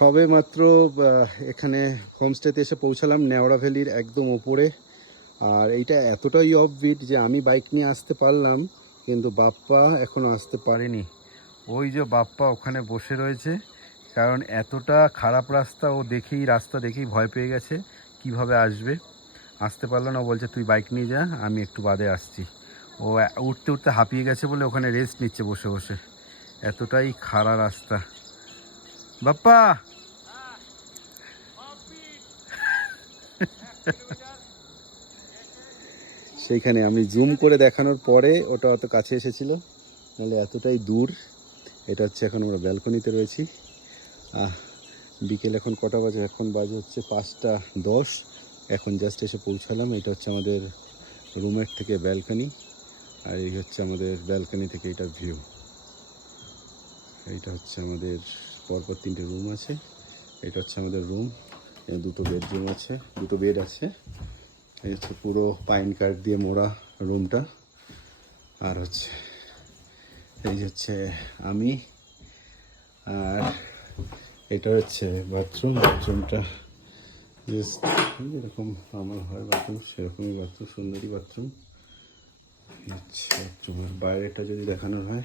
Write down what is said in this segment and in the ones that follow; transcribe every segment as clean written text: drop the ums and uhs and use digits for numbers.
সবে মাত্র এখানে হোমস্টেতে এসে পৌঁছালাম, নেওড়া ভ্যালির একদম ওপরে। আর এইটা এতটাই অফবিট যে আমি বাইক নিয়ে আসতে পারলাম, কিন্তু বাপ্পা এখনও আসতে পারেনি। ওই যে বাপ্পা ওখানে বসে রয়েছে, কারণ এতটা খারাপ রাস্তা, ও রাস্তা দেখেই ভয় পেয়ে গেছে, কিভাবে আসতে পারলো না। ও বলছে তুই বাইক নিয়ে যা, আমি একটু বাদে আসছি। ও উঠতে উঠতে হাঁপিয়ে গেছে বলে ওখানে রেস্ট নিচ্ছে বসে বসে, এতটাই খারাপ রাস্তা। বাপ্পা সেইখানে আমি জুম করে দেখানোর পরে ওটা অত কাছে এসেছিল, নাহলে এতটাই দূর। এটা হচ্ছে এখন আমরা ব্যালকনিতে রয়েছি। বিকেল এখন কটা বাজে? এখন বাজে হচ্ছে 5টা 10। এখন জাস্ট এসে পৌঁছালাম। এটা হচ্ছে আমাদের রুমের থেকে ব্যালকনি, আর এই হচ্ছে আমাদের ব্যালকনি থেকে এটা ভিউ। এইটা হচ্ছে আমাদের পরপর 3টে রুম আছে। এটা হচ্ছে আমাদের রুম, 2টো বেডরুম আছে, 2টো বেড আছে। এই হচ্ছে পুরো পাইন কাঠ দিয়ে মোড়া রুমটা। আর হচ্ছে এই হচ্ছে আমি, আর এটা হচ্ছে বাথরুমটা জাস্ট যেরকম আমার হয় বাথরুম সেরকমই বাথরুম, সুন্দরী বাথরুম। হচ্ছে বাথরুমের বাইরেটা যদি দেখানোর হয়,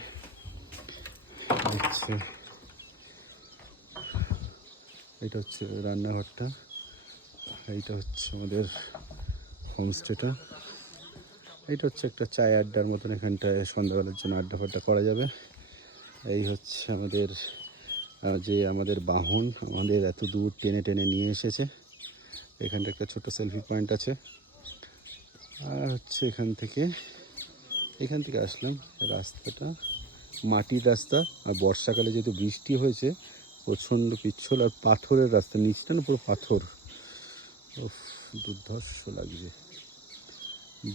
হচ্ছে এটা হচ্ছে রান্নাঘরটা, এইটা হচ্ছে আমাদের হোমস্টেটা। এইটা হচ্ছে একটা চায় আড্ডার মতন, এখানটায় সন্ধ্যাবেলার জন্য আড্ডা ফাড্ডা করা যাবে। এই হচ্ছে আমাদের বাহন, আমাদের এত দূর টেনে টেনে নিয়ে এসেছে। এখানটা একটা ছোট সেলফি পয়েন্ট আছে। আর হচ্ছে এখান থেকে আসলাম। রাস্তাটা মাটির রাস্তা, আর বর্ষাকালে যেহেতু বৃষ্টি হয়েছে প্রচণ্ড পিচ্ছল, আর পাথরের রাস্তা, নিচটা না পুরো পাথর। দুর্ধর্ষ লাগছে।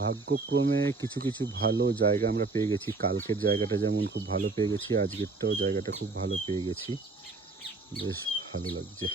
ভাগ্যক্রমে কিছু কিছু ভালো জায়গা আমরা পেয়ে গেছি। কালকের জায়গাটা যেমন খুব ভালো পেয়ে গেছি, আজকেরটাও জায়গাটা খুব ভালো পেয়ে গেছি, বেশ ভালো লাগছে।